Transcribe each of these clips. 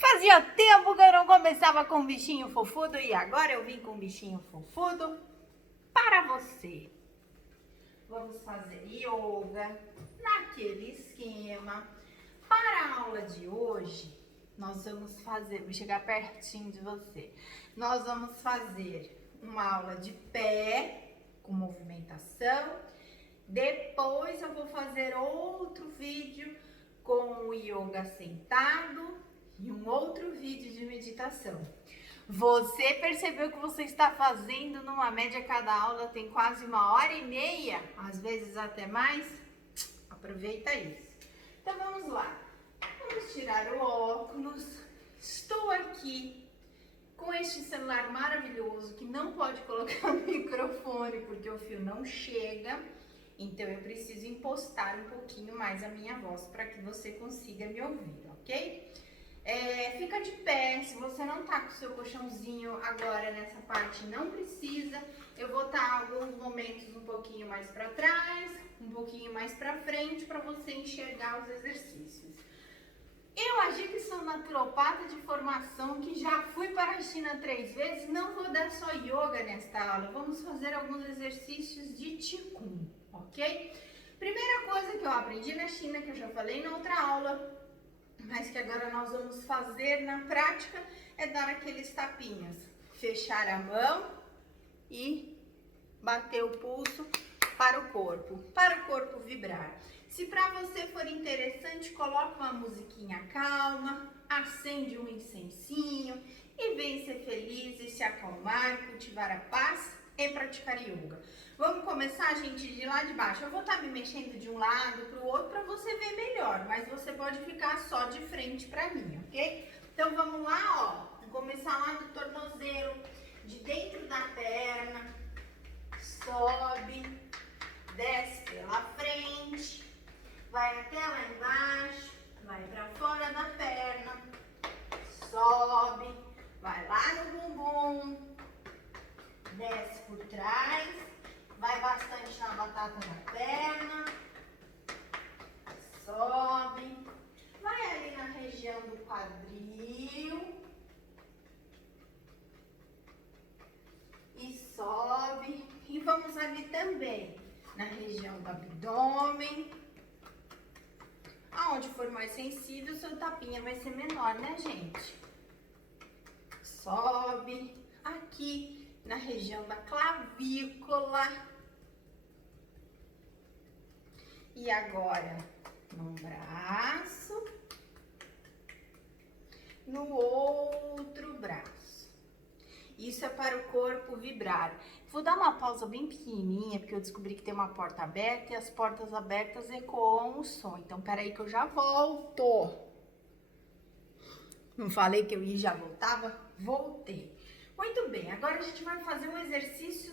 Fazia tempo que eu não começava com um bichinho fofudo e agora eu vim com um bichinho fofudo para você. Vamos fazer yoga naquele esquema. Para a aula de hoje, nós vamos fazer, vou chegar pertinho de você. Nós vamos fazer uma aula de pé com movimentação. Depois eu vou fazer outro vídeo com o yoga sentado e um outro vídeo de meditação. Você percebeu que você está fazendo numa média, cada aula tem quase 1h30, às vezes até mais? Aproveita isso. Então vamos lá. Vamos tirar o óculos. Estou aqui com este celular maravilhoso que não pode colocar o microfone porque o fio não chega. Então eu preciso impostar um pouquinho mais a minha voz para que você consiga me ouvir, ok? Fica de pé, se você não tá com o seu colchãozinho agora nessa parte, não precisa. Eu vou estar alguns momentos um pouquinho mais para trás, um pouquinho mais para frente para você enxergar os exercícios. Eu agi que sou naturopata de formação, que já fui para a China 3 vezes, não vou dar só yoga nesta aula, vamos fazer alguns exercícios de Qigong, ok? Primeira coisa que eu aprendi na China, que eu já falei na outra aula, mas que agora nós vamos fazer na prática, é dar aqueles tapinhas. Fechar a mão e bater o pulso para o corpo vibrar. Se para você for interessante, coloca uma musiquinha calma, acende um incensinho e vem ser feliz e se acalmar, cultivar a paz e praticar yoga. Vamos começar, gente, de lá de baixo. Eu vou estar me mexendo de um lado para o outro para você ver melhor, mas você pode ficar só de frente para mim, ok? Então vamos lá, ó. Vamos começar lá do tornozelo, de dentro da perna, sobe, desce pela frente, vai até lá embaixo, vai para fora da perna, sobe, vai lá no bumbum, desce por trás, vai bastante na batata da perna, sobe, vai ali na região do quadril e sobe. E vamos ali também na região do abdômen. Aonde for mais sensível, seu tapinha vai ser menor, né, gente? Sobe aqui na região da clavícula. E agora, num braço, no outro braço. Isso é para o corpo vibrar. Vou dar uma pausa bem pequenininha, porque eu descobri que tem uma porta aberta e as portas abertas ecoam o som. Então, peraí que eu já volto. Não falei que eu ia e já voltava? Voltei. Muito bem, agora a gente vai fazer um exercício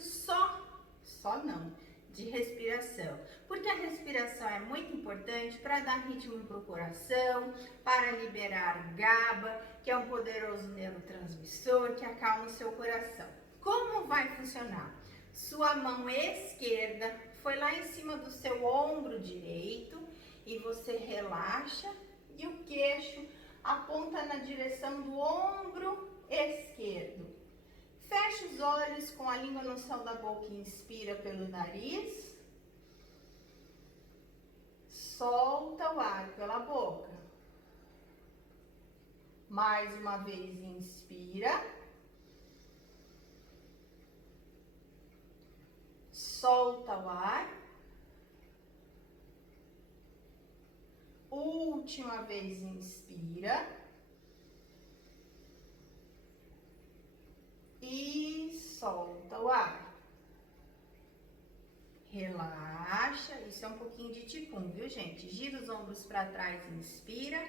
de respiração. Porque a respiração é muito importante para dar ritmo para o coração, para liberar GABA, que é um poderoso neurotransmissor que acalma o seu coração. Como vai funcionar? Sua mão esquerda foi lá em cima do seu ombro direito e você relaxa e o queixo aponta na direção do ombro esquerdo. Fecha os olhos com a língua no céu da boca e inspira pelo nariz. Solta o ar pela boca. Mais uma vez, inspira. Solta o ar. Última vez, inspira. E solta o ar. Relaxa, isso é um pouquinho de Qigong, viu, gente? Gira os ombros para trás, inspira,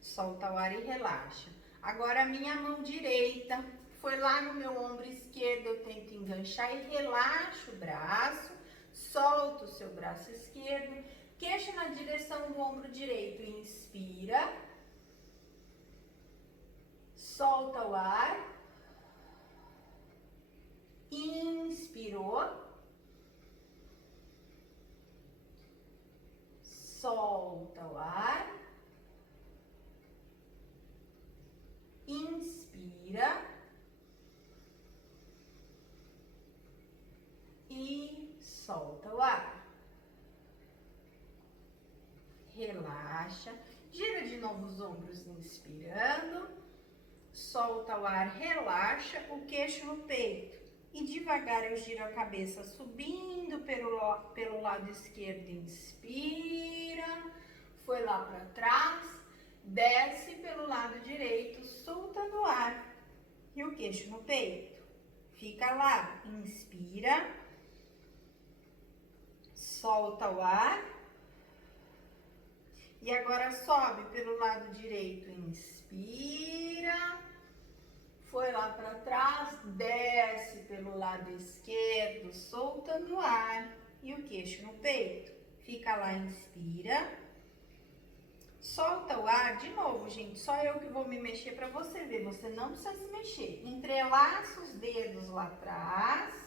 solta o ar e relaxa. Agora a minha mão direita foi lá no meu ombro esquerdo, eu tento enganchar e relaxo o braço, solto o seu braço esquerdo, queixo na direção do ombro direito, inspira, solta o ar. Inspirou, solta o ar, solta o ar. Relaxa. Gira de novo os ombros, inspirando. Solta o ar, relaxa o queixo no peito. E devagar eu giro a cabeça subindo pelo lado esquerdo, inspira. Foi lá para trás. Desce pelo lado direito, soltando o ar. E o queixo no peito. Fica lá, inspira. Solta o ar. E agora sobe pelo lado direito, inspira. Foi lá para trás, desce pelo lado esquerdo, soltando o ar. E o queixo no peito. Fica lá, inspira. Solta o ar de novo, gente. Só eu que vou me mexer para você ver. Você não precisa se mexer. Entrelaça os dedos lá atrás.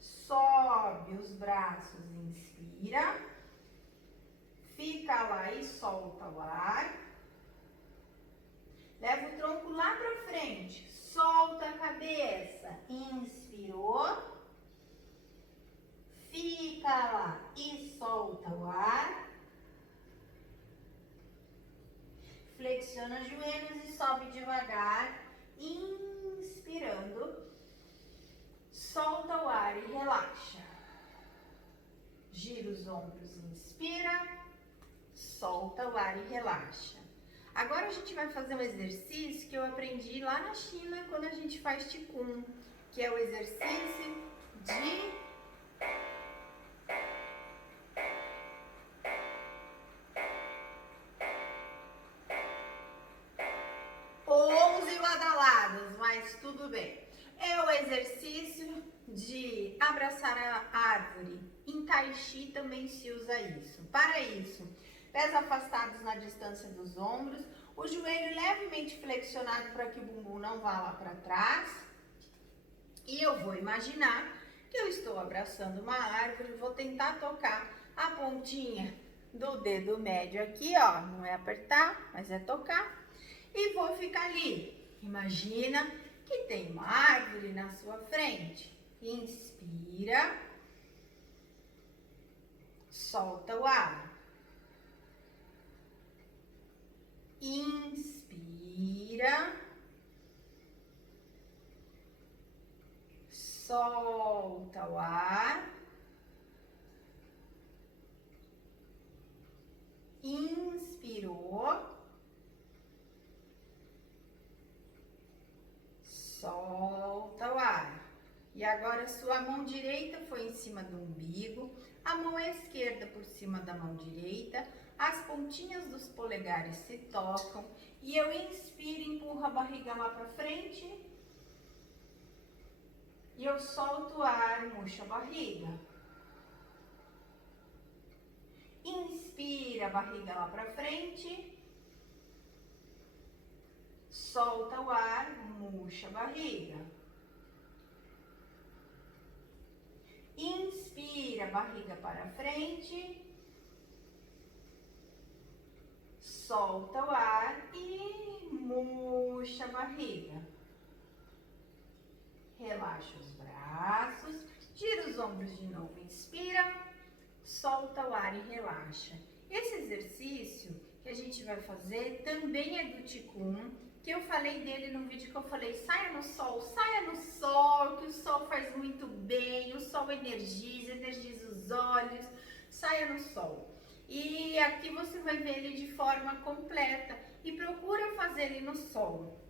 Sobe os braços, inspira. Fica lá e solta o ar. Leva o tronco lá pra frente. Solta a cabeça. Inspirou. Fica lá e solta o ar. Flexiona os joelhos e sobe devagar. Inspirando. Solta o ar e relaxa. Gira os ombros, inspira. Solta o ar e relaxa. Agora a gente vai fazer um exercício que eu aprendi lá na China quando a gente faz Qigong, que é o exercício de 11 badaladas, mas tudo bem. É o exercício de abraçar a árvore. Em Tai Chi também se usa isso. Para isso, pés afastados na distância dos ombros, o joelho levemente flexionado para que o bumbum não vá lá para trás. E eu vou imaginar que eu estou abraçando uma árvore, vou tentar tocar a pontinha do dedo médio aqui, ó, não é apertar, mas é tocar. E vou ficar ali. Imagina que tem uma árvore na sua frente. Inspira. Solta o ar. Inspira. Solta o ar. Inspirou. Solta o ar. E agora sua mão direita foi em cima do umbigo, a mão esquerda por cima da mão direita, as pontinhas dos polegares se tocam e eu inspiro e empurro a barriga lá para frente. E eu solto o ar, murcho a barriga. Inspira a barriga lá para frente. Solta o ar, murcha a barriga. Inspira a barriga para frente. Solta o ar e murcha a barriga. Relaxa os braços, gira os ombros de novo, inspira, solta o ar e relaxa. Esse exercício que a gente vai fazer também é do Qigong, que eu falei dele no vídeo que eu falei, saia no sol, que o sol faz muito bem, o sol energiza os olhos, saia no sol. E aqui você vai ver ele de forma completa e procura fazer ele no sol.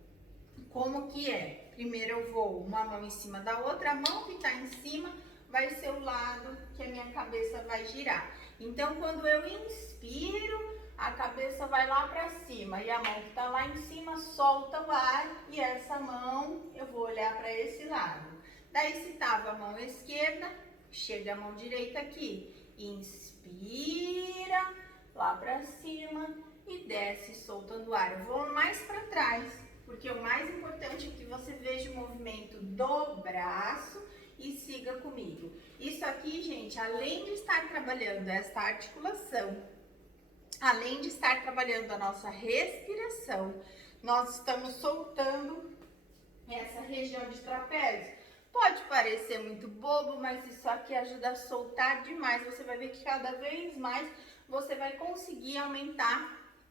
Como que é? Primeiro eu vou uma mão em cima da outra, a mão que tá em cima vai ser o lado que a minha cabeça vai girar. Então, quando eu inspiro, a cabeça vai lá para cima e a mão que tá lá em cima solta o ar e essa mão eu vou olhar para esse lado. Daí, se tava a mão esquerda, chega a mão direita aqui. Inspira lá para cima e desce soltando o ar. Eu vou mais para trás, porque o mais importante é que você veja o movimento do braço e siga comigo. Isso aqui, gente, além de estar trabalhando essa articulação, além de estar trabalhando a nossa respiração, nós estamos soltando essa região de trapézio Pode parecer muito bobo, mas isso aqui ajuda a soltar demais. Você vai ver que cada vez mais você vai conseguir aumentar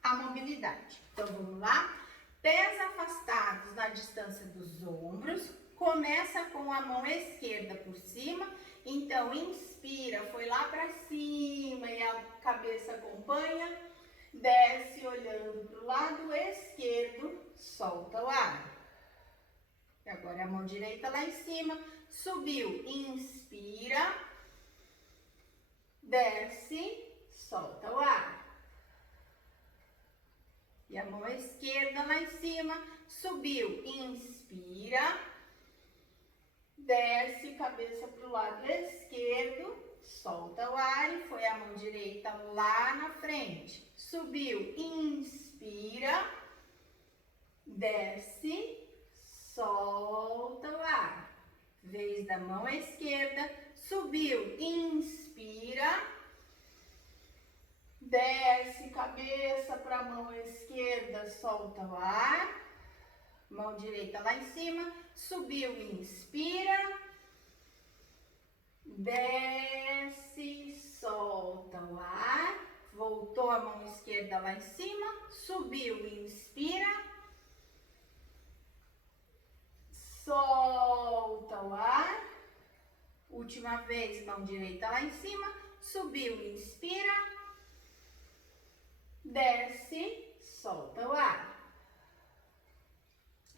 a mobilidade. Então, vamos lá? Pés afastados na distância dos ombros. Começa com a mão esquerda por cima. Então, inspira, foi lá para cima e a cabeça acompanha. Desce olhando para o lado esquerdo, solta o ar. E agora a mão direita lá em cima, subiu, inspira, desce, solta o ar. E a mão esquerda lá em cima, subiu, inspira, desce, cabeça para o lado esquerdo, solta o ar e foi a mão direita lá na frente. Subiu, inspira, desce, solta o ar. Vez da mão esquerda, subiu, inspira, desce, cabeça para a mão esquerda, solta o ar. Mão direita lá em cima, subiu, inspira, desce, solta o ar. Voltou a mão esquerda lá em cima, subiu, inspira, solta o ar. Última vez, mão direita lá em cima, subiu, inspira, desce, solta o ar.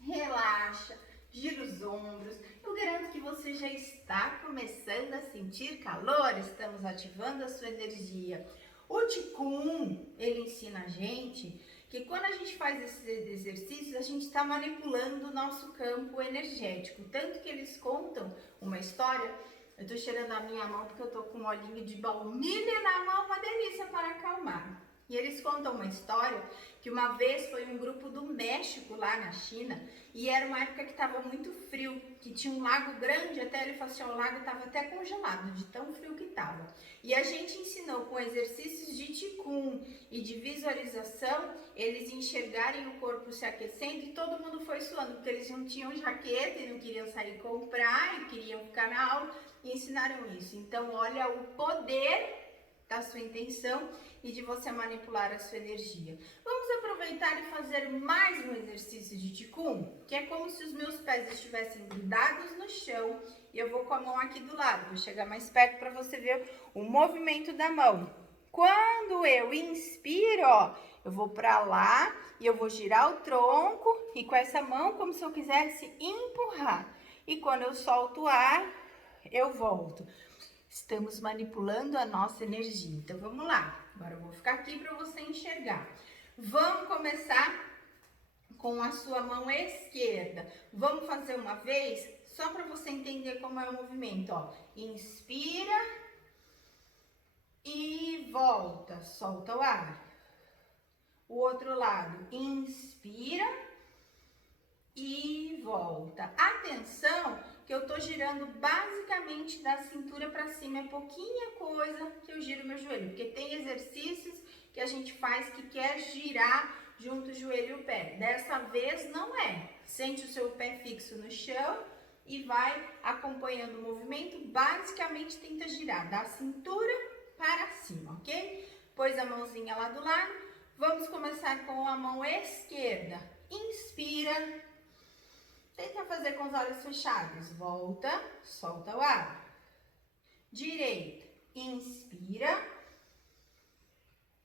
Relaxa, gira os ombros. Eu garanto que você já está começando a sentir calor. Estamos ativando a sua energia. O Qigong, ele ensina a gente que quando a gente faz esses exercícios, a gente está manipulando o nosso campo energético. Tanto que eles contam uma história. Eu estou cheirando a minha mão porque eu estou com um olhinho de baunilha na mão, uma delícia para acalmar. E eles contam uma história que uma vez foi um grupo do México lá na China e era uma época que estava muito frio, que tinha um lago grande, até ele falou assim, o lago estava até congelado, de tão frio que estava. E a gente ensinou com exercícios de Qigong e de visualização, eles enxergarem o corpo se aquecendo e todo mundo foi suando, porque eles não tinham jaqueta e não queriam sair comprar e queriam ficar na aula e ensinaram isso. Então, olha o poder da sua intenção e de você manipular a sua energia. Vamos aproveitar e fazer mais um exercício de Qigong, que é como se os meus pés estivessem grudados no chão e eu vou com a mão aqui do lado. Vou chegar mais perto para você ver o movimento da mão. Quando eu inspiro, ó, eu vou para lá e eu vou girar o tronco e com essa mão como se eu quisesse empurrar. E quando eu solto o ar, eu volto. Estamos manipulando a nossa energia. Então, vamos lá. Agora eu vou ficar aqui para você enxergar. Vamos começar com a sua mão esquerda. Vamos fazer uma vez, só para você entender como é o movimento, ó. Inspira e volta. Solta o ar. O outro lado. Inspira e volta. Atenção, que eu tô girando basicamente da cintura para cima, é pouquinha coisa que eu giro meu joelho, porque tem exercícios que a gente faz que quer girar junto o joelho e o pé. Dessa vez não é. Sente o seu pé fixo no chão e vai acompanhando o movimento, basicamente tenta girar da cintura para cima, ok? Pôs a mãozinha lá do lado, vamos começar com a mão esquerda. Inspira. Tenta fazer com os olhos fechados. Volta, solta o ar. Direita, inspira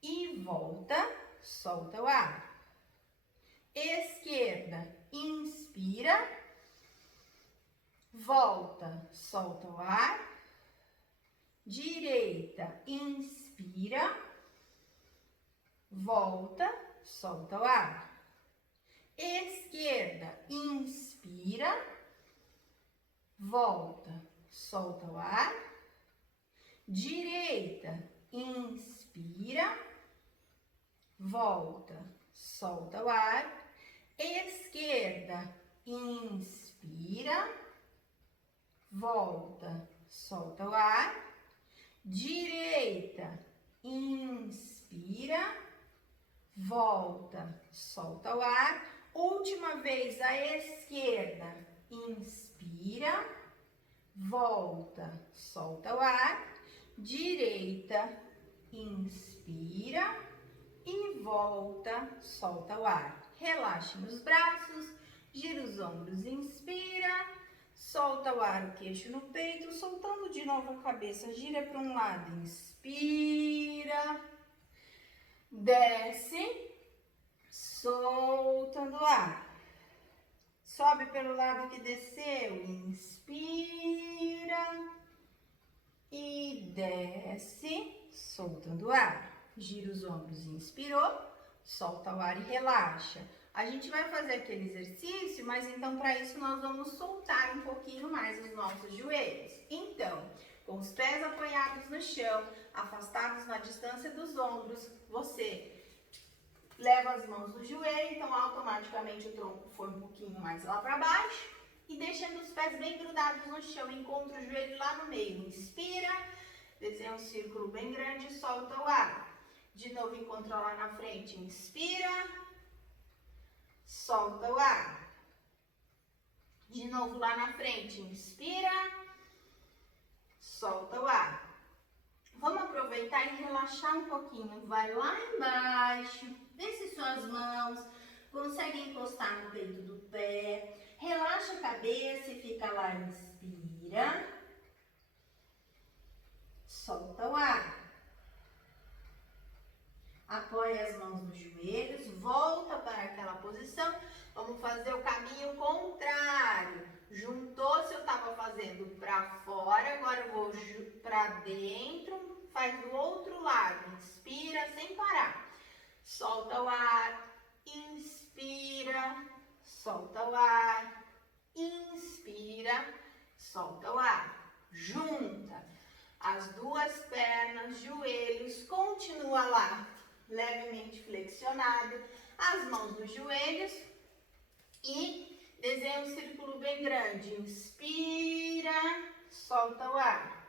e volta, solta o ar. Esquerda, inspira, volta, solta o ar. Direita, inspira, volta, solta o ar. Esquerda, inspira, volta, solta o ar. Direita, inspira, volta, solta o ar. Esquerda, inspira, volta, solta o ar. Direita, inspira, volta, solta o ar. Última vez, a esquerda, inspira, volta, solta o ar, direita, inspira e volta, solta o ar. Relaxe nos braços, gira os ombros, inspira, solta o ar, o queixo no peito, soltando de novo a cabeça, gira para um lado, inspira, desce, soltando o ar. Sobe pelo lado que desceu, inspira e desce, soltando o ar. Gira os ombros, inspirou, solta o ar e relaxa. A gente vai fazer aquele exercício, mas então para isso nós vamos soltar um pouquinho mais os nossos joelhos. Então, com os pés apoiados no chão, afastados na distância dos ombros, você leva as mãos no joelho, então automaticamente o tronco foi um pouquinho mais lá para baixo e deixando os pés bem grudados no chão, encontra o joelho lá no meio. Inspira, desenha um círculo bem grande, solta o ar. De novo, encontra lá na frente, inspira, solta o ar. De novo lá na frente, inspira, solta o ar. Vamos aproveitar e relaxar um pouquinho. Vai lá embaixo, vê se suas mãos conseguem encostar no peito do pé. Relaxa a cabeça e fica lá, inspira, solta o ar. Apoia as mãos nos joelhos, volta para aquela posição. Vamos fazer o caminho contrário. Juntou-se, eu estava fazendo para fora, agora eu vou para dentro. Faz do outro lado, inspira sem parar. Solta o ar, inspira, solta o ar, inspira, solta o ar. Junta as duas pernas, joelhos, continua lá, levemente flexionado, as mãos nos joelhos e desenha um círculo bem grande. Inspira, solta o ar.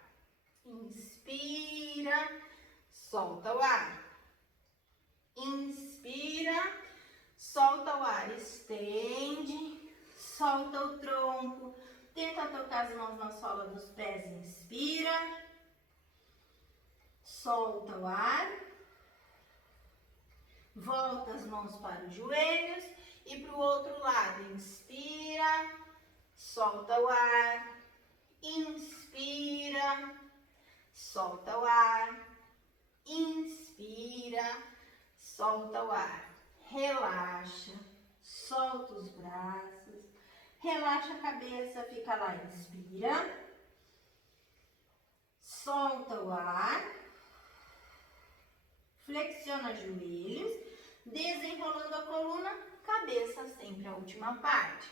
Inspira, solta o ar. Inspira, solta o ar. Estende, solta o tronco. Tenta tocar as mãos na sola dos pés. Inspira, solta o ar. Volta as mãos para os joelhos e para o outro lado. Inspira, solta o ar. Inspira, solta o ar. Inspira, solta o ar. Relaxa, solta os braços. Relaxa a cabeça, fica lá. Inspira, solta o ar. Flexiona joelhos, desenrolando a coluna, cabeça sempre a última parte.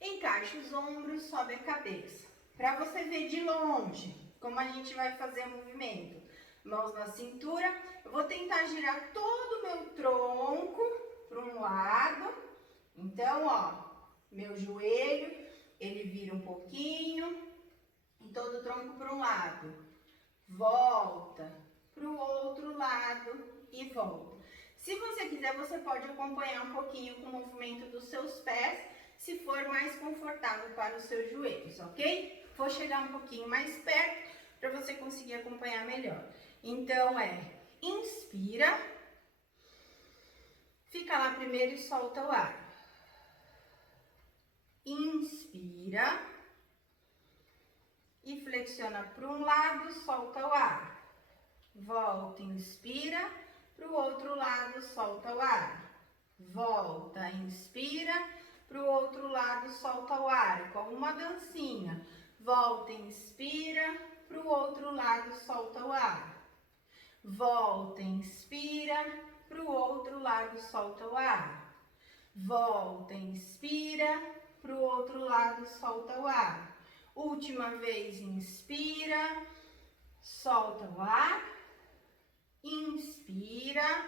Encaixa os ombros, sobe a cabeça. Para você ver de longe como a gente vai fazer o movimento. Mãos na cintura, eu vou tentar girar todo o meu tronco para um lado. Então, ó, meu joelho, ele vira um pouquinho e todo o tronco para um lado. Volta para o outro lado e volta. Se você quiser, você pode acompanhar um pouquinho com o movimento dos seus pés, se for mais confortável para os seus joelhos, ok? Vou chegar um pouquinho mais perto para você conseguir acompanhar melhor. Então, inspira, fica lá primeiro e solta o ar. Inspira e flexiona para um lado, solta o ar. Volta, inspira, para o outro lado, solta o ar. Volta, inspira, para o outro lado, solta o ar, como uma dancinha. Volta, inspira, para o outro lado, solta o ar. Volta, inspira, para o outro lado, solta o ar. Volta, inspira, para o outro lado, solta o ar. Última vez, inspira, solta o ar. Inspira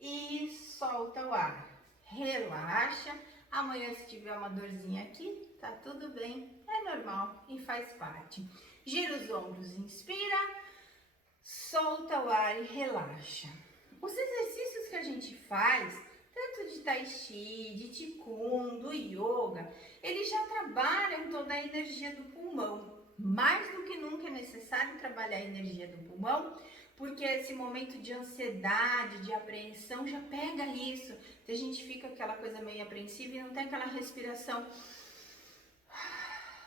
e solta o ar. Relaxa. Amanhã, se tiver uma dorzinha aqui, tá tudo bem. É normal e faz parte. Gira os ombros, inspira, solta o ar e relaxa. Os exercícios que a gente faz, tanto de tai chi, de qigong, do yoga, eles já trabalham toda a energia do pulmão. mais do que nunca é necessário trabalhar a energia do pulmão, porque esse momento de ansiedade, de apreensão já pega isso. Então a gente fica aquela coisa meio apreensiva e não tem aquela respiração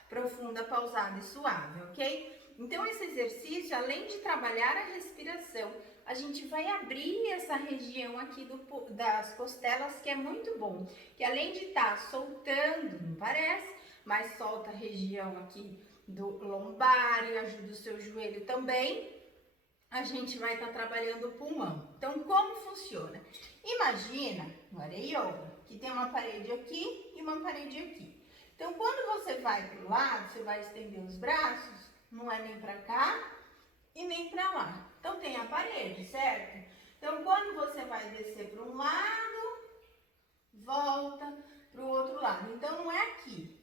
profunda, pausada e suave, ok? Então esse exercício, além de trabalhar a respiração, a gente vai abrir essa região aqui das costelas, que é muito bom. Que além de estar soltando, não parece, mas solta a região aqui do lombar e ajuda o seu joelho também. A gente vai estar trabalhando o pulmão. Então, como funciona? Imagina, no yoga, que tem uma parede aqui e uma parede aqui. Então, quando você vai para o lado, você vai estender os braços, não é nem para cá e nem para lá. Então, tem a parede, certo? Então, quando você vai descer para um lado, volta para o outro lado. Então, não é aqui.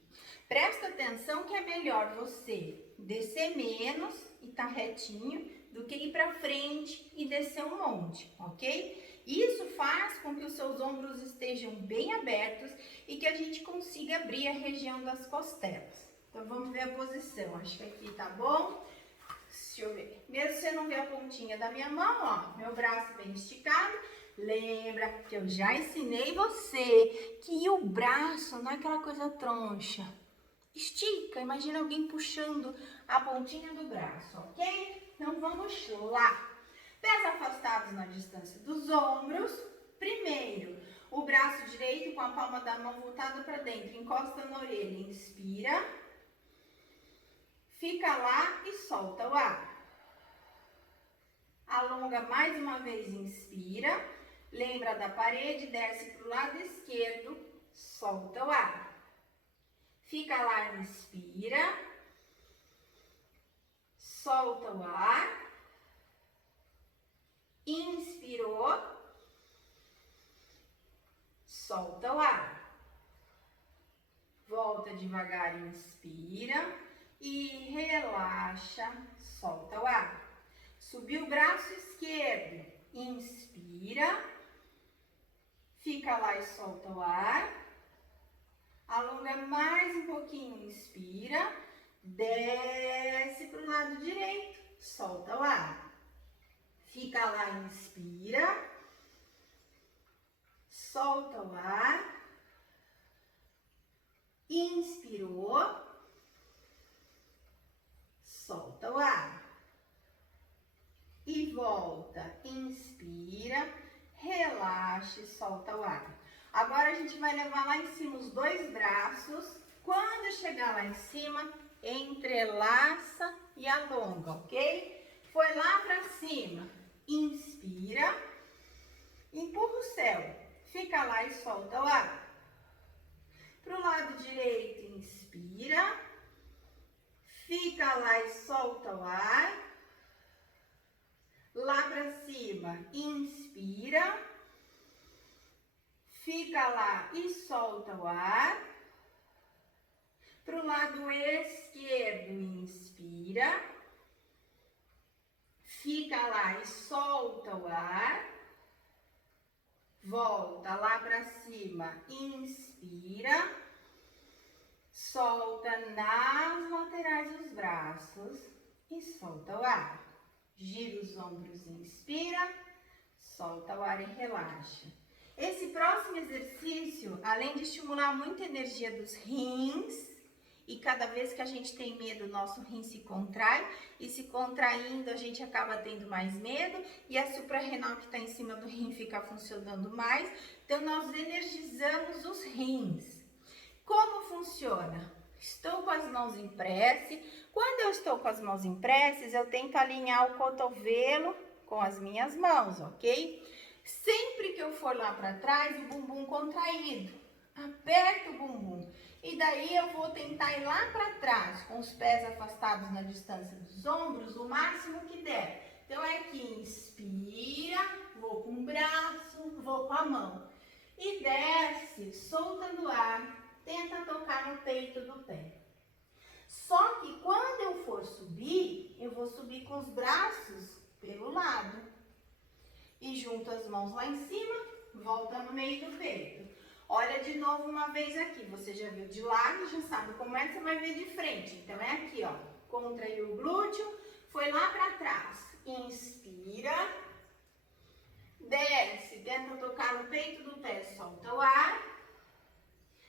Presta atenção que é melhor você descer menos e tá retinho do que ir para frente e descer um monte, ok? Isso faz com que os seus ombros estejam bem abertos e que a gente consiga abrir a região das costelas. Então, vamos ver a posição. Acho que aqui tá bom. Deixa eu ver. Mesmo se você não ver a pontinha da minha mão, ó, meu braço bem esticado. Lembra que eu já ensinei você que o braço não é aquela coisa troncha. Estica, imagina alguém puxando a pontinha do braço, ok? Então vamos lá. Pés afastados na distância dos ombros. Primeiro, o braço direito com a palma da mão voltada para dentro. Encosta na orelha, inspira. Fica lá e solta o ar. Alonga mais uma vez, inspira. Lembra da parede, desce para o lado esquerdo, solta o ar. Fica lá, inspira. Solta o ar. Inspirou. Solta o ar. Volta devagar, inspira. E relaxa, solta o ar. Subiu o braço esquerdo, inspira. Fica lá e solta o ar. Alonga mais um pouquinho, inspira, desce para o lado direito, solta o ar. Fica lá, inspira, solta o ar, inspirou, solta o ar. E volta, inspira, relaxa e solta o ar. Agora a gente vai levar lá em cima os dois braços. Quando chegar lá em cima, entrelaça e alonga, ok? Foi lá pra cima, inspira, empurra o céu, fica lá e solta o ar. Pro lado direito, inspira, fica lá e solta o ar. Lá pra cima, inspira. Fica lá e solta o ar. Para o lado esquerdo, inspira. Fica lá e solta o ar. Volta lá para cima, inspira. Solta nas laterais dos braços e solta o ar. Gira os ombros, inspira. Solta o ar e relaxa. Esse próximo exercício, além de estimular muito a energia dos rins, e cada vez que a gente tem medo, nosso rim se contrai, e se contraindo a gente acaba tendo mais medo, e a suprarrenal que está em cima do rim fica funcionando mais, então nós energizamos os rins. Como funciona? Estou com as mãos em prece. Quando eu estou com as mãos em preces, eu tento alinhar o cotovelo com as minhas mãos, ok? Sempre que eu for lá para trás, o bumbum contraído, aperta o bumbum. E daí eu vou tentar ir lá para trás, com os pés afastados na distância dos ombros, o máximo que der. Então é aqui, inspira, vou com o braço, vou com a mão. E desce, soltando o ar, tenta tocar no peito do pé. Só que quando eu for subir, eu vou subir com os braços pelo lado. E junto as mãos lá em cima, volta no meio do peito. Olha de novo uma vez aqui. Você já viu de lado, já sabe como é, você vai ver de frente. Então é aqui, ó. contraiu o glúteo, foi lá para trás. Inspira, desce, tenta tocar no peito do pé, solta o ar.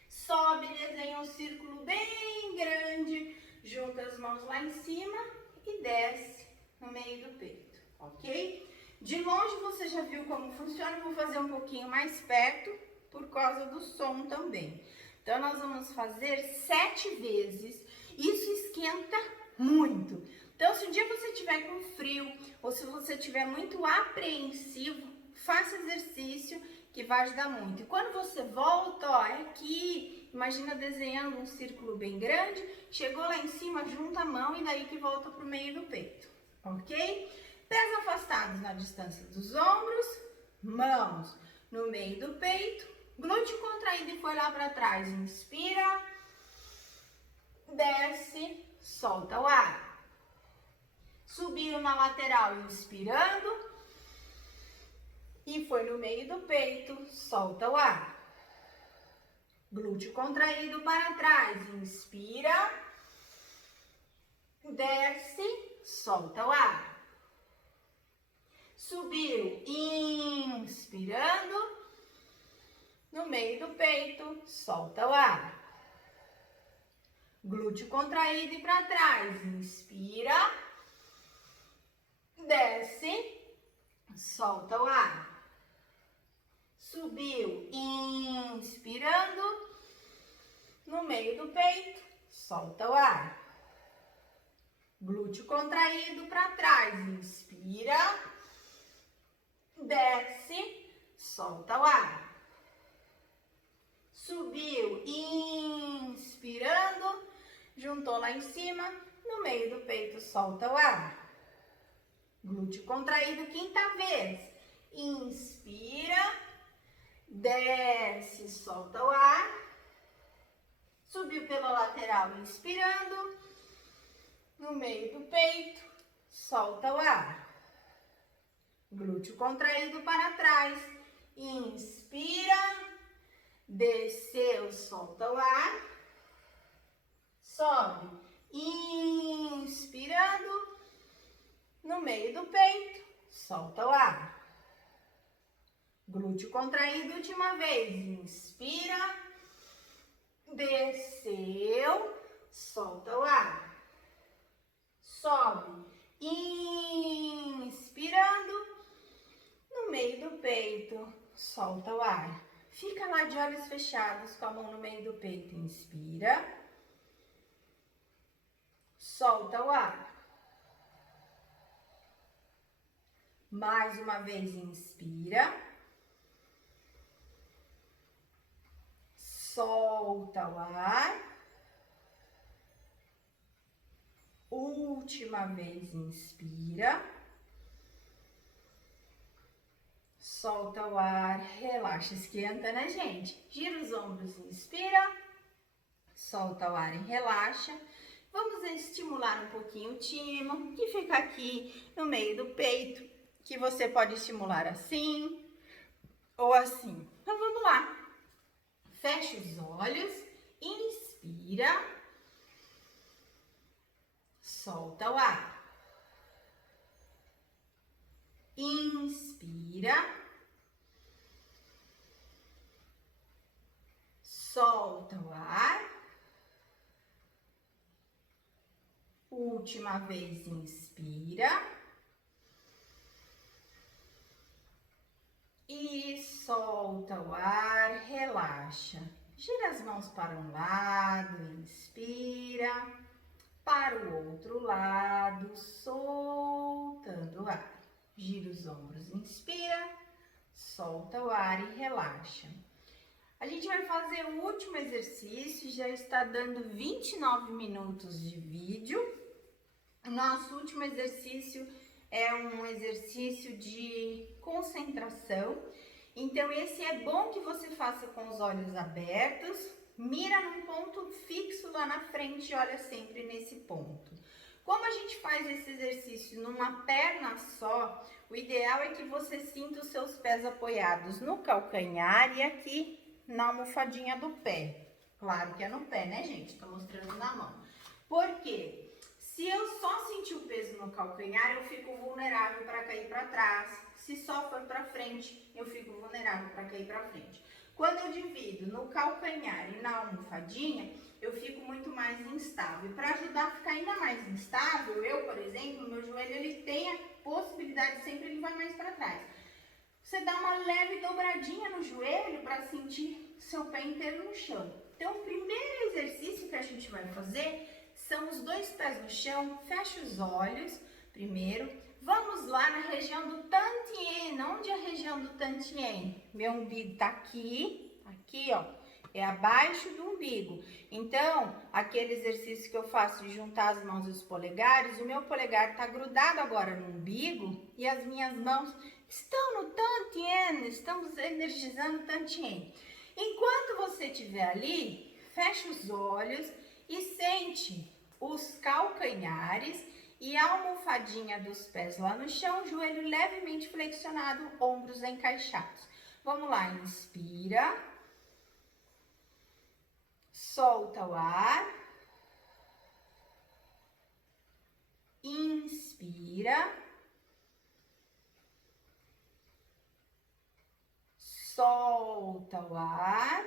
Sobe, desenha um círculo bem grande, junta as mãos lá em cima e desce no meio do peito, ok? De longe você já viu como funciona, eu vou fazer um pouquinho mais perto por causa do som também. Então, nós vamos fazer 7 vezes, isso esquenta muito. Então, se um dia você tiver com frio ou se você tiver muito apreensivo, faça exercício que vai ajudar muito. E quando você volta, ó, é aqui, imagina desenhando um círculo bem grande, chegou lá em cima, junta a mão e daí que volta pro meio do peito, ok? Pés afastados na distância dos ombros, mãos no meio do peito, glúteo contraído e foi lá para trás, inspira, desce, solta o ar. Subiu na lateral, inspirando. E foi no meio do peito, solta o ar. Glúteo contraído para trás, inspira. Desce, solta o ar. Subiu, inspirando. No meio do peito, solta o ar. Glúteo contraído e para trás, inspira. Desce, solta o ar. Subiu, inspirando, no meio do peito, solta o ar. Glúteo contraído para trás, inspira, desce, solta o ar. Subiu, inspirando, juntou lá em cima, no meio do peito, solta o ar. Glúteo contraído, quinta vez, inspira. Desce, solta o ar. Subiu pela lateral, inspirando. No meio do peito, solta o ar. Glúteo contraído para trás. Inspira. Desceu, solta o ar. Sobe. Inspirando. No meio do peito, solta o ar. Glúteo contraído, última vez. Inspira. Desceu. Solta o ar. Sobe. Inspirando. No meio do peito. Solta o ar. Fica lá de olhos fechados com a mão no meio do peito. Inspira. Solta o ar. Mais uma vez, inspira. Solta o ar. Última vez, inspira. Solta o ar, relaxa, esquenta, né, gente? Gira os ombros, inspira. Solta o ar e relaxa. Vamos estimular um pouquinho o timo, que fica aqui no meio do peito, que você pode estimular assim ou assim. Então, vamos lá. Fecha os olhos, inspira, solta o ar. Inspira, solta o ar. Última vez, inspira. E solta o ar, relaxa. Gira as mãos para um lado, inspira. Para o outro lado, soltando o ar. Gira os ombros, inspira. Solta o ar e relaxa. A gente vai fazer o último exercício, já está dando 29 minutos de vídeo. O nosso último exercício é um exercício de concentração. Então, esse é bom que você faça com os olhos abertos. Mira num ponto fixo lá na frente e olha sempre nesse ponto. Como a gente faz esse exercício numa perna só, o ideal é que você sinta os seus pés apoiados no calcanhar e aqui na almofadinha do pé. Claro que é no pé, né, gente? Tô mostrando na mão. Por quê? Se eu só sentir o peso no calcanhar, eu fico vulnerável para cair para trás. Se só for para frente, eu fico vulnerável para cair para frente. Quando eu divido no calcanhar e na almofadinha, eu fico muito mais instável. Para ajudar a ficar ainda mais instável, eu, por exemplo, meu joelho ele tem a possibilidade, sempre ele vai mais para trás. Você dá uma leve dobradinha no joelho para sentir seu pé inteiro no chão. Então, o primeiro exercício que a gente vai fazer são os dois pés no chão. Fecha os olhos primeiro. Vamos lá na região do Tantien. Onde é a região do Tantien? Meu umbigo tá aqui, ó. É abaixo do umbigo. Então, aquele exercício que eu faço de juntar as mãos e os polegares, o meu polegar tá grudado agora no umbigo e as minhas mãos estão no Tantien, estamos energizando o Tantien. Enquanto você estiver ali, fecha os olhos e sente os calcanhares e a almofadinha dos pés lá no chão, joelho levemente flexionado, ombros encaixados. Vamos lá, inspira, solta o ar, inspira, solta o ar,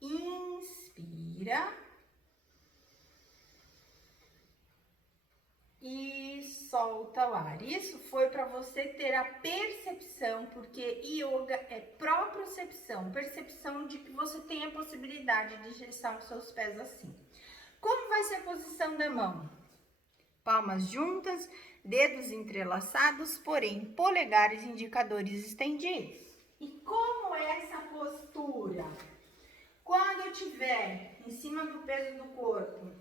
inspira e solta o ar. Isso foi para você ter a percepção, porque yoga é propriocepção, percepção de que você tem a possibilidade de gestar os seus pés assim. Como vai ser a posição da mão? Palmas juntas, dedos entrelaçados, porém polegares e indicadores estendidos. E como é essa postura? Quando eu estiver em cima do peso do corpo,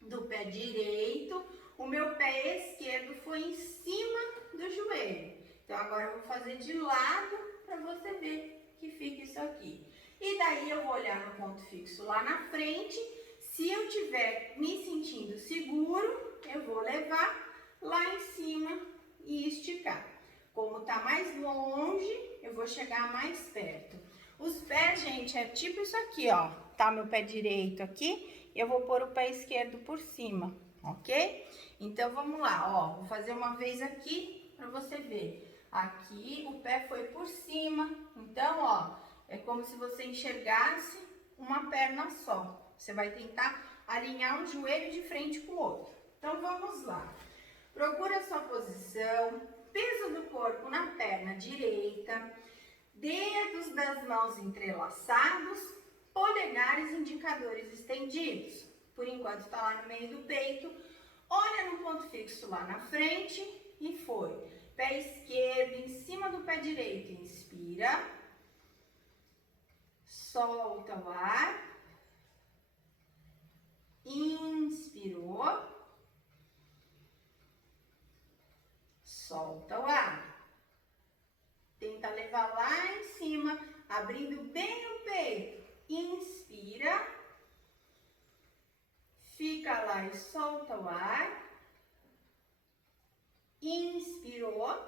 do pé direito, o meu pé esquerdo foi em cima do joelho. Então, agora eu vou fazer de lado para você ver que fica isso aqui. E daí eu vou olhar no ponto fixo lá na frente. Se eu estiver me sentindo seguro, eu vou levar lá em cima e esticar. Como tá mais longe, eu vou chegar mais perto. Os pés, gente, é tipo isso aqui, ó. Tá meu pé direito aqui, eu vou pôr o pé esquerdo por cima, ok? Então, vamos lá, ó. Vou fazer uma vez aqui pra você ver. Aqui, o pé foi por cima. Então, ó, é como se você enxergasse uma perna só. Você vai tentar alinhar um joelho de frente com o outro. Então, vamos lá. Procura a sua posição, peso do corpo na perna direita, dedos das mãos entrelaçados, polegares e indicadores estendidos. Por enquanto está lá no meio do peito. Olha no ponto fixo lá na frente e foi. Pé esquerdo em cima do pé direito, inspira. Solta o ar. Inspirou. Solta o ar. Tenta levar lá em cima, abrindo bem o peito. Inspira. Fica lá e solta o ar. Inspirou.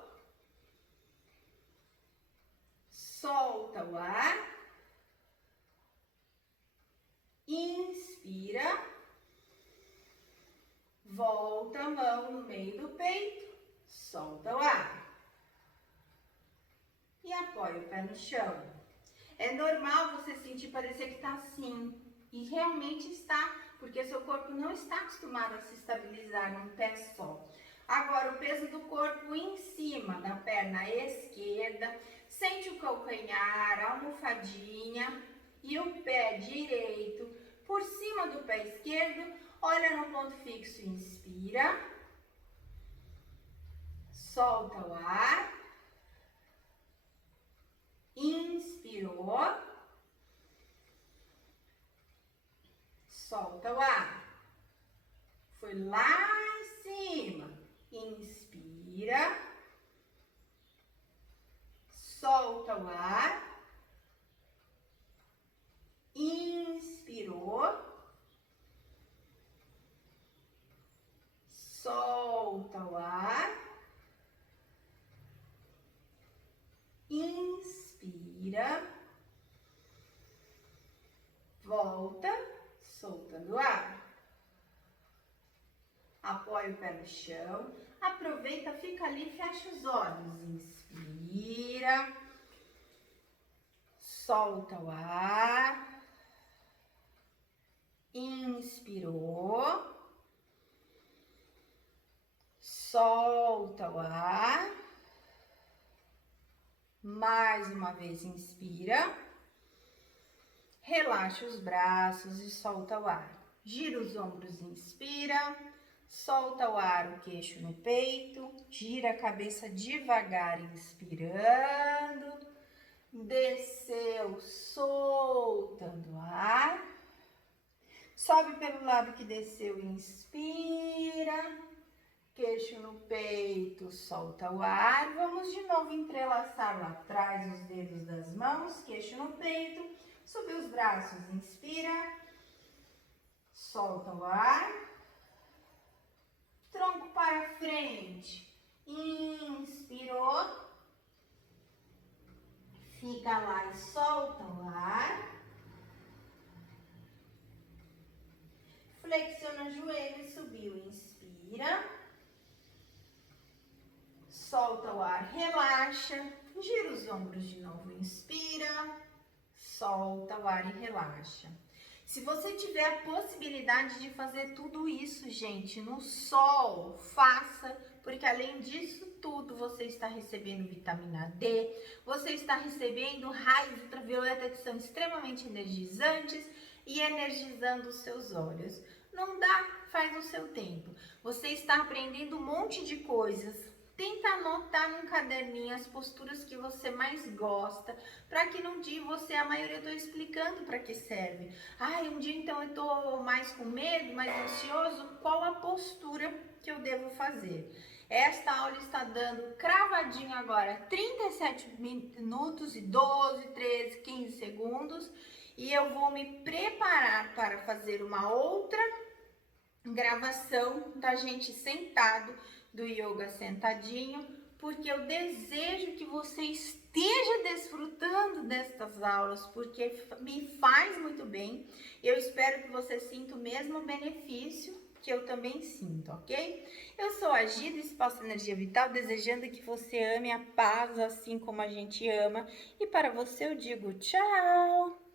Solta o ar. Inspira. Volta a mão no meio do peito. Solta o ar. E apoia o pé no chão. É normal você sentir parecer que está assim. E realmente está, porque seu corpo não está acostumado a se estabilizar num pé só. Agora, o peso do corpo em cima da perna esquerda. Sente o calcanhar, a almofadinha e o pé direito por cima do pé esquerdo. Olha no ponto fixo, inspira. Solta o ar. Inspirou. Solta o ar. Foi lá em cima. Inspira. Solta o ar. Inspirou. Solta o ar. Inspira. Volta. soltando o ar. Apoia o pé no chão. Aproveita, fica ali, fecha os olhos. Inspira. Solta o ar. Inspirou. Solta o ar. Mais uma vez, inspira. Relaxa os braços e solta o ar. Gira os ombros, inspira. Solta o ar, o queixo no peito. Gira a cabeça devagar, inspirando. Desceu, soltando o ar. Sobe pelo lado que desceu, inspira. Queixo no peito, solta o ar. Vamos de novo entrelaçar lá atrás os dedos das mãos, queixo no peito. Subir os braços, inspira. Solta o ar. Tronco para frente. Inspirou. Fica lá e solta o ar. Flexiona o joelho e subiu. Inspira. Solta o ar, relaxa. Gira os ombros de novo. Inspira. Solta o ar e relaxa. Se você tiver a possibilidade de fazer tudo isso, gente, no sol, faça, porque além disso tudo, você está recebendo vitamina D, você está recebendo raios ultravioleta que são extremamente energizantes e energizando os seus olhos. Não dá, faz no seu tempo. Você está aprendendo um monte de coisas. Tenta anotar num caderninho as posturas que você mais gosta, para que num dia você, a maioria eu tô explicando para que serve. Ai, um dia então eu tô mais com medo, mais ansioso, qual a postura que eu devo fazer? Esta aula está dando cravadinho agora, 37 minutos e 12, 13, 15 segundos, e eu vou me preparar para fazer uma outra gravação da gente sentado, do yoga sentadinho, porque eu desejo que você esteja desfrutando destas aulas, porque me faz muito bem. Eu espero que você sinta o mesmo benefício que eu também sinto, ok? Eu sou a Gi do Espaço Energia Vital, desejando que você ame a paz assim como a gente ama. E para você eu digo tchau!